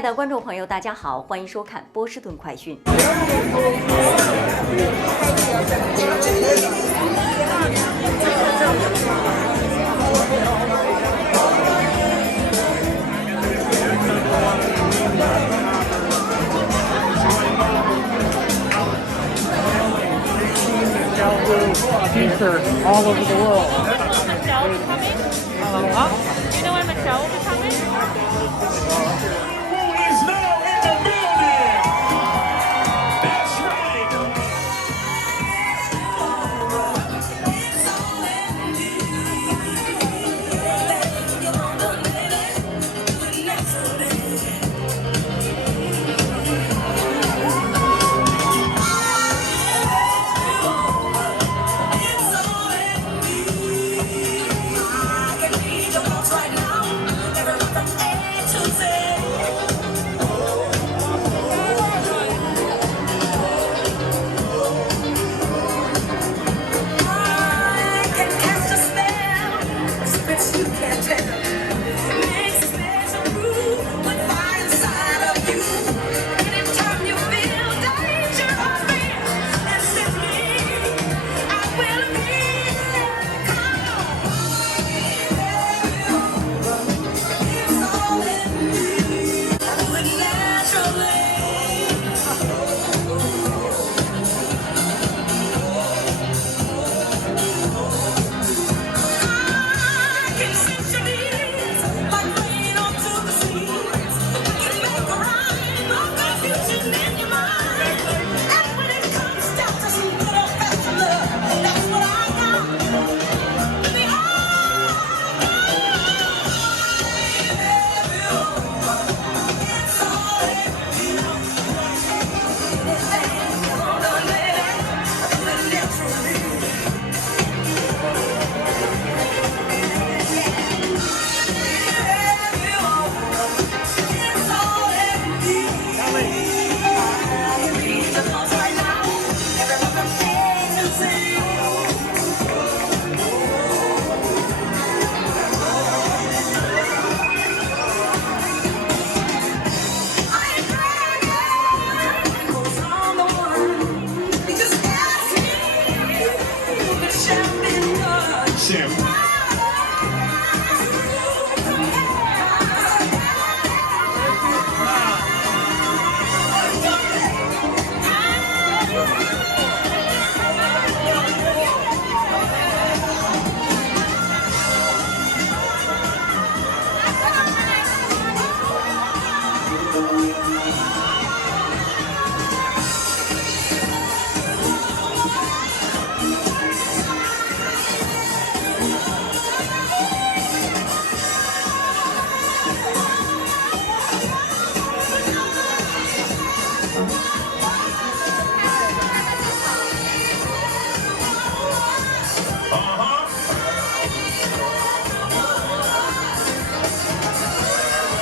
爱的观众朋友，大家好，欢迎收看波士顿快讯。T-shirts all over the world. Michelle will be coming? Do you know when Michelle will be coming? Is now in the building. That's right.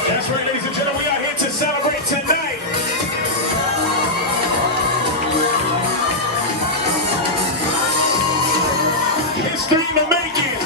That's right, ladies and gentlemen, we are here to celebrate tonight. History in the making.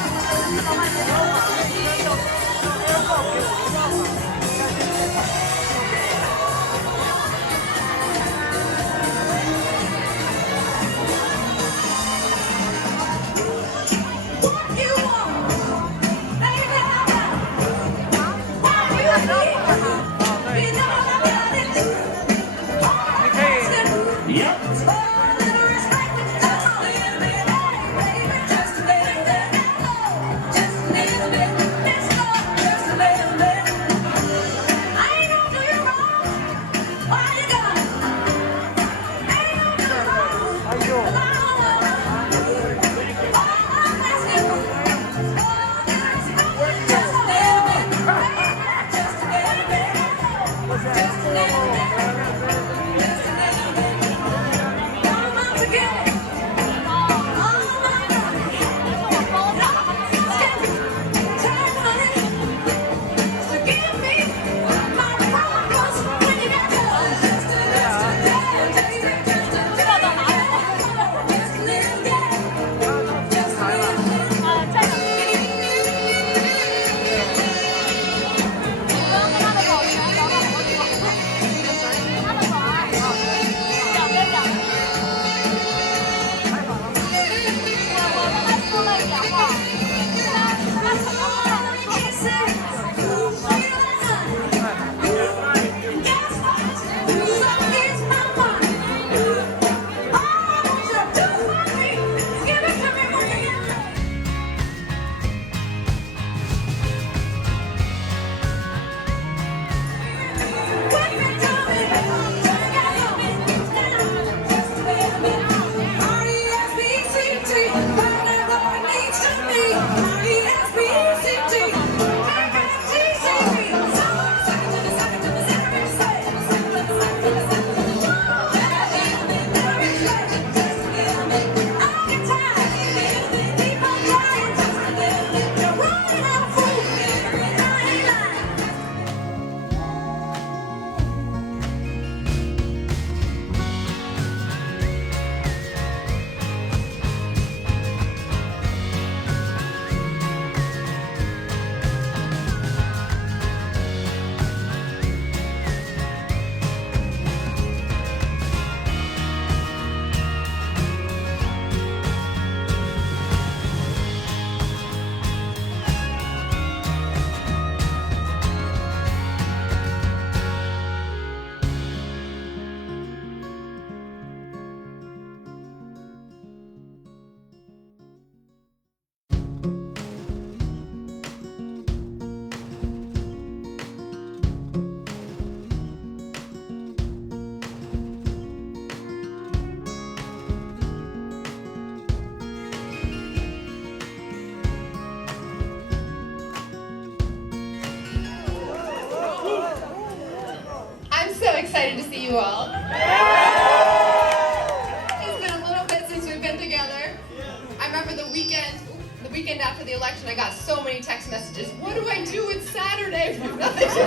you all. It's been a little bit since we've been together. I remember the weekend after the election, I got so many text messages. What do I do? It's Saturday. We have nothing to do.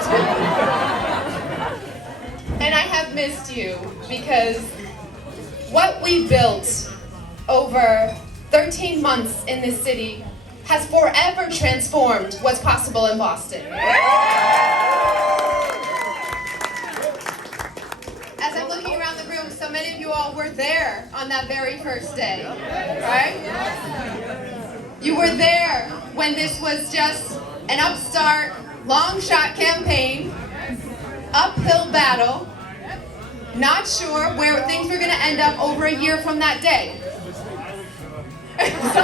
And I have missed you because what we built over 13 months in this city has forever transformed what's possible in Boston. As I'm looking around the room, so many of you all were there on that very first day, right? You were there when this was just an upstart, long shot campaign, uphill battle, not sure where things were going to end up over a year from that day. Some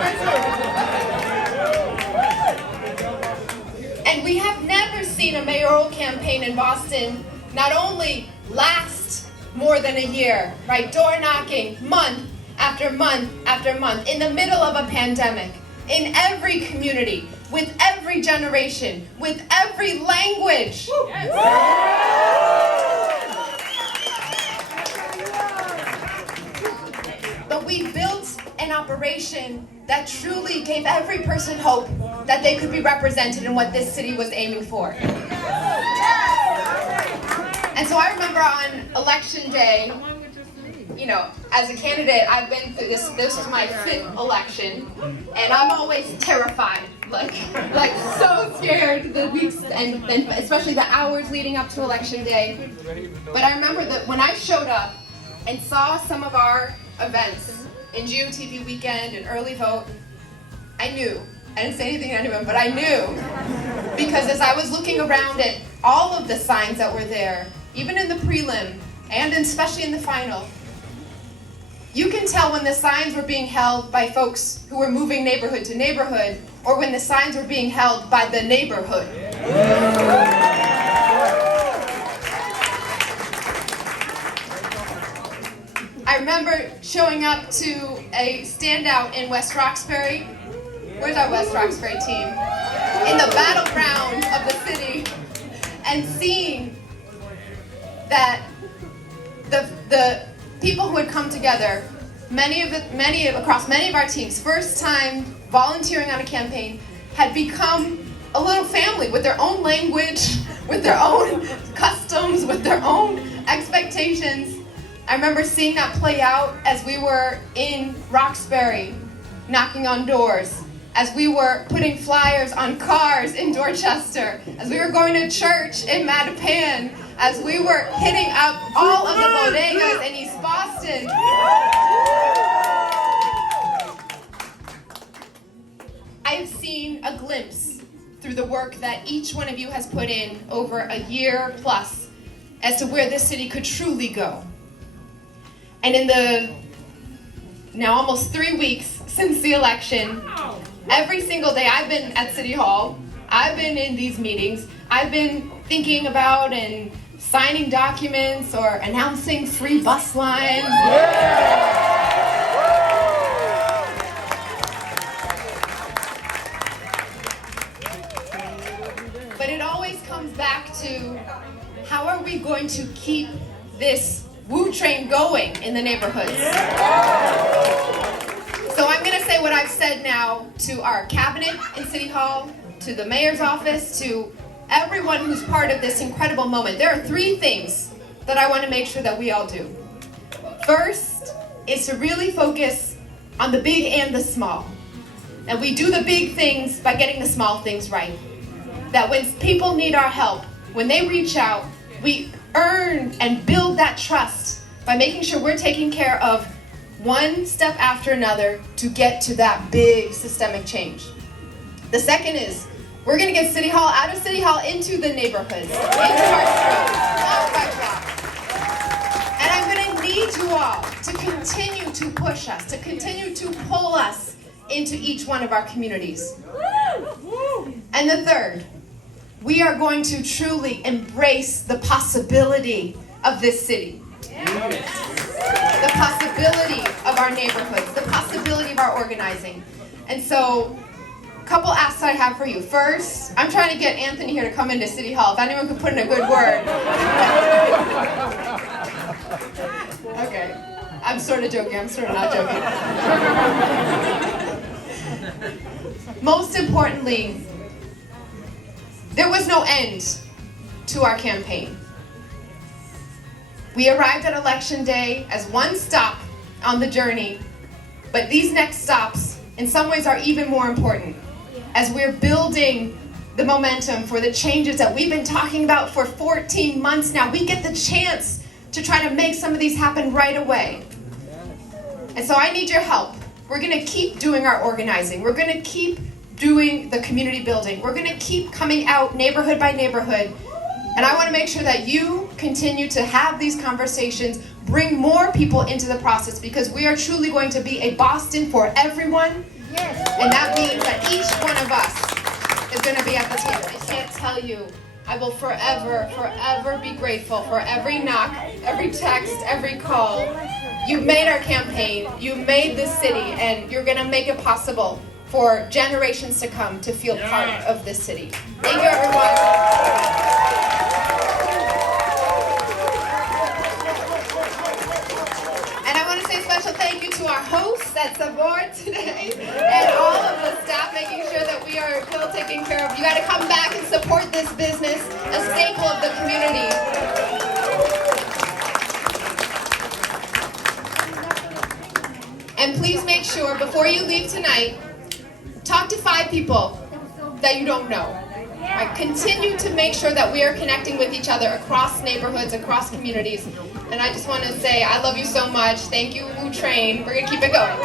are sure. And we have never seen a mayoral campaign in Boston not only last more than a year, right? Door knocking, month after month after month, in the middle of a pandemic, in every community, with every generation, with every language. Yes. But we built an operation that truly gave every person hope that they could be represented in what this city was aiming for. And so I remember on election day, you know, as a candidate, I've been through this is my 5th election, and I'm always terrified, like so scared the weeks and especially the hours leading up to election day. But I remember that when I showed up and saw some of our events in GOTV weekend and early vote, I knew. I didn't say anything to anyone, but I knew. Because as I was looking around at all of the signs that were there, even in the prelim, and especially in the final, you can tell when the signs were being held by folks who were moving neighborhood to neighborhood, or when the signs were being held by the neighborhood. I remember showing up to a standout in West Roxbury. Where's our West Roxbury team? In the battleground of the city, and seeing that the people who had come together, across many of our teams, first time volunteering on a campaign, had become a little family with their own language, with their own customs, with their own expectations. I remember seeing that play out as we were in Roxbury, knocking on doors, as we were putting flyers on cars in Dorchester, as we were going to church in Mattapan, as we were hitting up all of the bodegas in East Boston. I've seen a glimpse through the work that each one of you has put in over a year plus as to where this city could truly go. And in the now almost 3 weeks since the election, every single day I've been at City Hall, I've been in these meetings, I've been thinking about and signing documents or announcing free bus lines. But it always comes back to, how are we going to keep this Woo train going in the neighborhoods? So I'm going to say what I've said now to our cabinet in City Hall, to the mayor's office, to everyone who's part of this incredible moment. There are 3 things that I want to make sure that we all do. First is to really focus on the big and the small. And we do the big things by getting the small things right. That when people need our help, when they reach out, we earn and build that trust by making sure we're taking care of one step after another to get to that big systemic change. The second is, we're going to get City Hall out of City Hall into the neighborhoods, into our streets, block by block. And I'm going to need you all to continue to push us, to continue to pull us into each one of our communities. And the third, we are going to truly embrace the possibility of this city. The possibility of our neighborhoods, the possibility of our organizing. And so couple asks I have for you. First, I'm trying to get Anthony here to come into City Hall. If anyone could put in a good word. Okay. I'm sort of joking. I'm sort of not joking. Most importantly, there was no end to our campaign. We arrived at Election Day as one stop on the journey, but these next stops, in some ways, are even more important as we're building the momentum for the changes that we've been talking about for 14 months now. We get the chance to try to make some of these happen right away. And so I need your help. We're gonna keep doing our organizing. We're gonna keep doing the community building. We're gonna keep coming out neighborhood by neighborhood. And I wanna make sure that you continue to have these conversations, bring more people into the process, because we are truly going to be a Boston for everyone. Yes. And that means that each one of us is gonna be at the table. I can't tell you, I will forever, forever be grateful for every knock, every text, every call. You've made our campaign, you've made this city, and you're gonna make it possible for generations to come to feel part of this city. Thank you, everyone. And I want to say a special thank you to our hosts at Savvor today, and all of the staff making sure that we are well taken care of. You gotta come back and support this business, a staple of the community. And please make sure, before you leave tonight, talk to 5 people that you don't know. Right? Continue to make sure that we are connecting with each other across neighborhoods, across communities. And I just want to say, I love you so much. Thank you, Wu Train. We're going to keep it going.